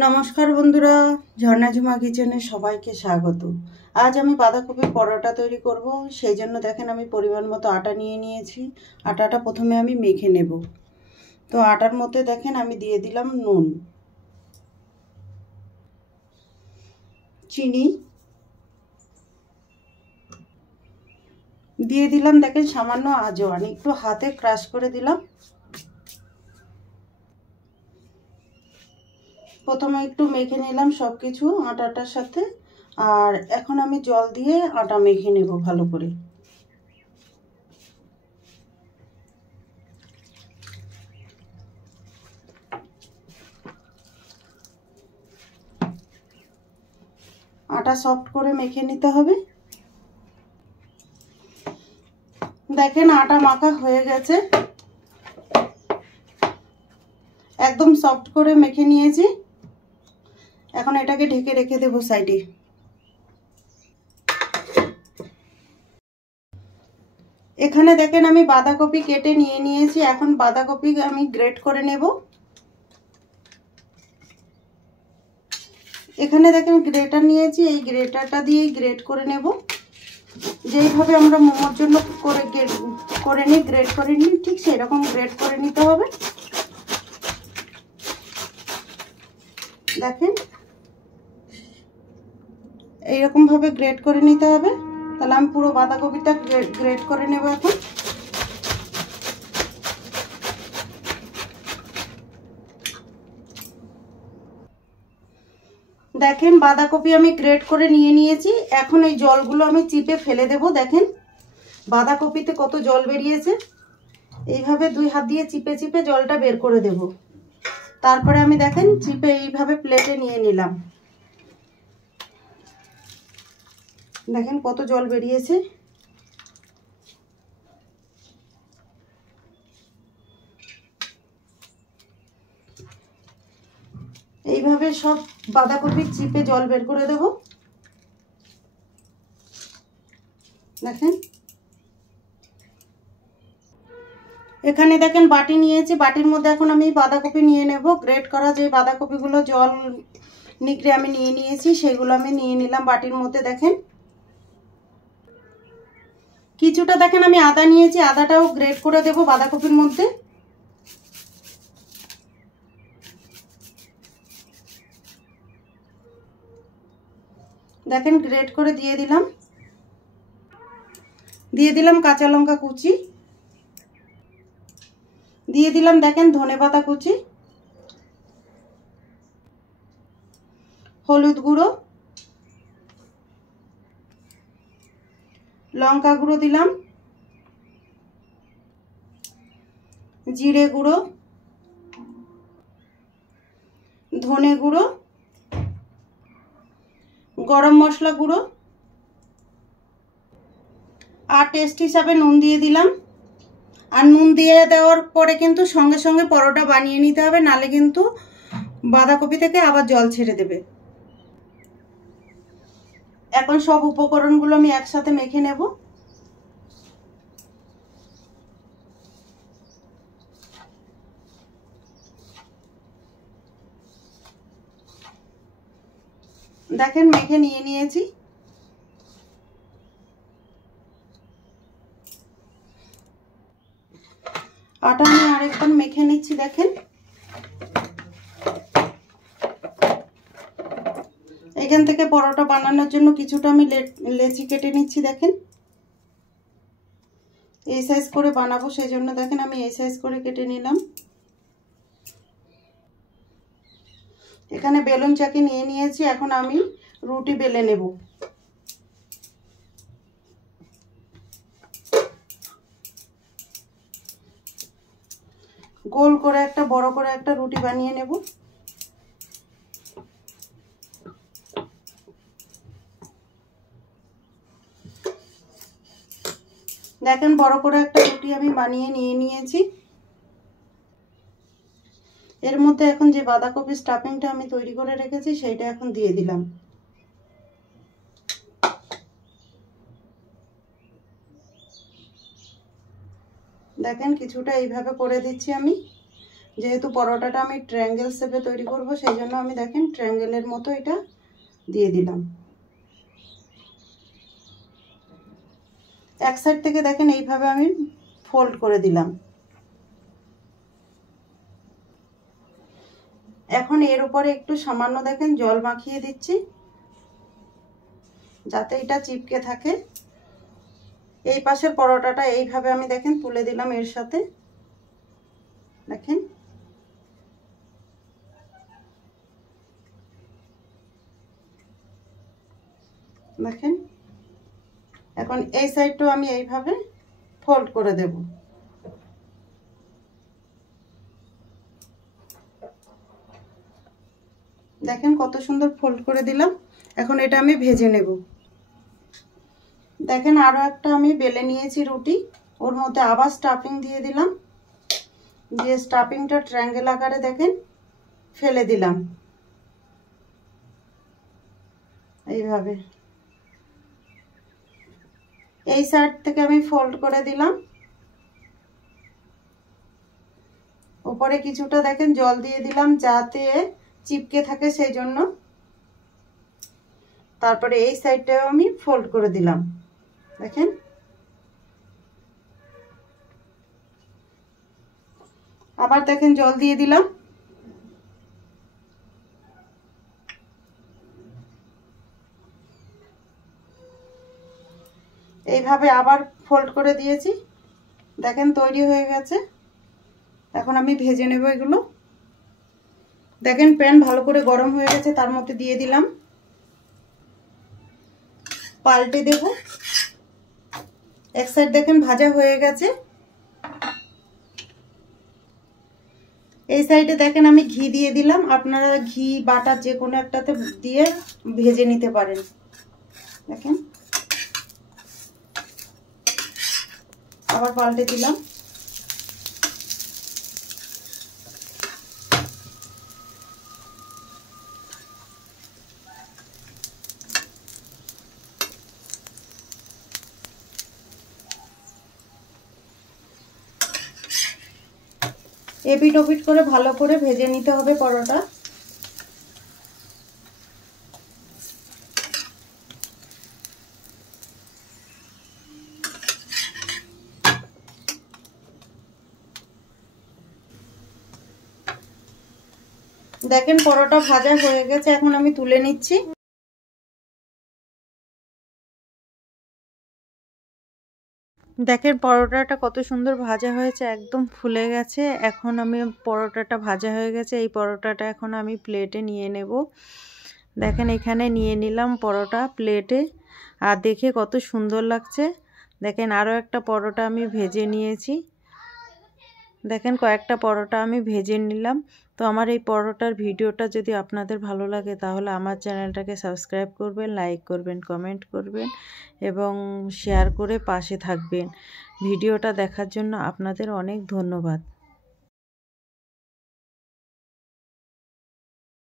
নমস্কার বন্ধুরা, ঝর্ণা ঝুমা কিচেনে সবাইকে স্বাগত। আজ আমি বাঁধাকপির পরোটা তৈরি করব। সেই জন্য দেখেন আমি পরিমাণ মতো আটা নিয়ে নিয়েছি। আটাটা প্রথমে আমি মেখে নেব। তো আটার মধ্যে দেখেন আমি দিয়ে দিলাম নুন, চিনি, দিয়ে দিলাম দেখেন সামান্য আজওয়ান, একটু হাতে ক্রাশ করে দিলাম। প্রথমে একটু মেখে নিলাম সব কিছু আটাটার সাথে, আর এখন আমি জল দিয়ে আটা মেখে নেব ভালো করে। আটা সফট করে মেখে নিতে হবে। দেখেন আটা মাখা হয়ে গেছে, একদম সফট করে মেখে নিয়েছি। এখন এটাকে ঢেকে রেখে দেবো সাইডে। এখানে দেখেন আমি বাঁধাকপি কেটে নিয়ে নিয়েছি। এখন বাঁধাকপি আমি গ্রেট করে নেব। এখানে দেখেন গ্রেটার নিয়েছি, এই গ্রেটারটা দিয়েই গ্রেট করে নেব। যেইভাবে আমরা মোমোর জন্য করে নিই, গ্রেট করে নিই, ঠিক সেই রকম গ্রেট করে নিতে হবে। দেখেন এইরকম ভাবে গ্রেট করে নিতে হবে। তাহলে আমি পুরো বাঁধাকপিটা গ্রেট করে নেব। এখন দেখেন বাঁধাকপি আমি গ্রেট করে নিয়ে নিয়েছি। এখন এই জলগুলো আমি চিপে ফেলে দেব। দেখেন বাঁধাকপিতে কত জল বেরিয়েছে। এইভাবে দুই হাত দিয়ে চিপে চিপে জলটা বের করে দেব। তারপরে আমি দেখেন চিপে এইভাবে প্লেটে নিয়ে নিলাম। দেখেন কত জল বেরিয়েছে। এইভাবে সব বাঁধাকপির চিপে জল বের করে দেব। দেখেন এখানে দেখেন বাটি নিয়েছি, বাটির মধ্যে এখন আমি বাঁধাকপি নিয়ে নেব। গ্রেট করা যে বাঁধাকপিগুলো জল নিগড়ে আমি নিয়ে নিয়েছি, সেগুলো আমি নিয়ে নিলাম বাটির মধ্যে। দেখেন কিছুটা দেখেন আমি আদা নিয়েছি, আদাটাও গ্রেট করে দেব বাঁধাকপির মধ্যে। দেখেন গ্রেট করে দিয়ে দিলাম কাঁচা লঙ্কা কুচি, দিয়ে দিলাম দেখেন ধনেপাতা কুচি, হলুদ গুঁড়ো, লঙ্কা গুঁড়ো দিলাম, জিরে গুঁড়ো, ধনে গুঁড়ো, গরম মশলা গুঁড়ো, আর টেস্ট হিসাবে নুন দিয়ে দিলাম। আর নুন দিয়ে দেওয়ার পরে কিন্তু সঙ্গে সঙ্গে পরোটা বানিয়ে নিতে হবে, নালে কিন্তু বাঁধাকপি থেকে আবার জল ছেড়ে দেবে। এখন সব উপকরণগুলো আমি একসাথে মেখে নেব। দেখেন মেখে নিয়ে নিয়েছি। আটা আমি আরেকবার মেখে নিচ্ছি। দেখেন এখান থেকে পরোটা বানানোর জন্য কিছুটা আমি লেচি কেটে নিচ্ছি। দেখেন এই সাইজ করে বানাবো, সেই জন্য দেখেন আমি এই সাইজ করে কেটে নিলাম। এখানে বেলুন চাকি নিয়ে নিয়েছি। এখন আমি রুটি বেলে নেব। গোল করে একটা বড় করে একটা রুটি বানিয়ে নেব। দেখেন বড় করে একটা রুটি আমি বানিয়ে নিয়েছি। এর মধ্যে এখন যে বাঁধাকপির স্টাফিংটা আমি তৈরি করে রেখেছি সেইটা এখন দিয়ে দিলাম। দেখেন কিছুটা এইভাবে করে দিচ্ছি আমি। যেহেতু পরোটাটা আমি ট্রায়াঙ্গেল শেপে তৈরি করব, সেই জন্য আমি দেখেন ট্রায়াঙ্গেলের মতো এটা দিয়ে দিলাম। এক সাইড থেকে দেখেন এইভাবে আমি ফোল্ড করে দিলাম। এখন এর উপরে একটু সামান্য দেখেন জল মাখিয়ে দিচ্ছি, যাতে এটা চিপকে থাকে। এই পাশের পরোটাটা এইভাবে আমি দেখেন তুলে দিলাম এর সাথে, দেখেন। দেখেন এখন এই সাইডটাও আমি এইভাবে ফোল্ড করে দেব। দেখেন কত সুন্দর ফোল্ড করে দিলাম। এখন এটা আমি ভেজে নেব। দেখেন আরো একটা আমি বেলে নিয়েছি রুটি, ওর মধ্যে আবার স্টাফিং দিয়ে দিলাম, দিয়ে স্টাফিংটা ট্রায়াঙ্গেল আকারে দেখেন ফেলে দিলাম এইভাবে। এই সাইড থেকে আমি ফোল্ড করে দিলাম, উপরে কিছুটা দেখেন জল দিয়ে দিলাম যাতে চিপকে থাকে সেই জন্য। তারপরে এই সাইডটাও আমি ফোল্ড করে দিলাম, দেখেন। আবার দেখেন জল দিয়ে দিলাম। এইভাবে আবার ফোল্ড করে দিয়েছি, দেখেন তৈরি হয়ে গেছে। এখন আমি ভেজে নেব এগুলো। দেখেন প্যান ভালো করে গরম হয়ে গেছে, তার মধ্যে দিয়ে দিলাম, পাল্টে দেব। এক সাইড দেখেন ভাজা হয়ে গেছে, এই সাইডে দেখেন আমি ঘি দিয়ে দিলাম। আপনারা ঘি বাটার যে কোনো একটাতে দিয়ে ভেজে নিতে পারেন। দেখেন আবার পাল্টে দিলাম। এপিট ওপিট করে ভালো করে ভেজে নিতে হবে পরোটা। দেখেন পরোটা ভাজা হয়ে গেছে, এখন আমি তুলে নিচ্ছি। দেখেন পরোটাটা কত সুন্দর ভাজা হয়েছে, একদম ফুলে গেছে। এখন আমি পরোটাটা ভাজা হয়ে গেছে, এই পরোটাটা এখন আমি প্লেটে নিয়ে নেব। দেখেন এখানে নিয়ে নিলাম পরোটা প্লেটে, আর দেখে কত সুন্দর লাগছে। দেখেন আরও একটা পরোটা আমি ভেজে নিয়েছি। দেখেন কয়েকটা পরোটা আমি ভেজে নিলাম। তো আমার এই পরোটার ভিডিওটা যদি আপনাদের ভালো লাগে তাহলে আমার চ্যানেলটাকে সাবস্ক্রাইব করবেন, লাইক করবেন, কমেন্ট করবেন এবং শেয়ার করে পাশে থাকবেন। ভিডিওটা দেখার জন্য আপনাদের অনেক ধন্যবাদ।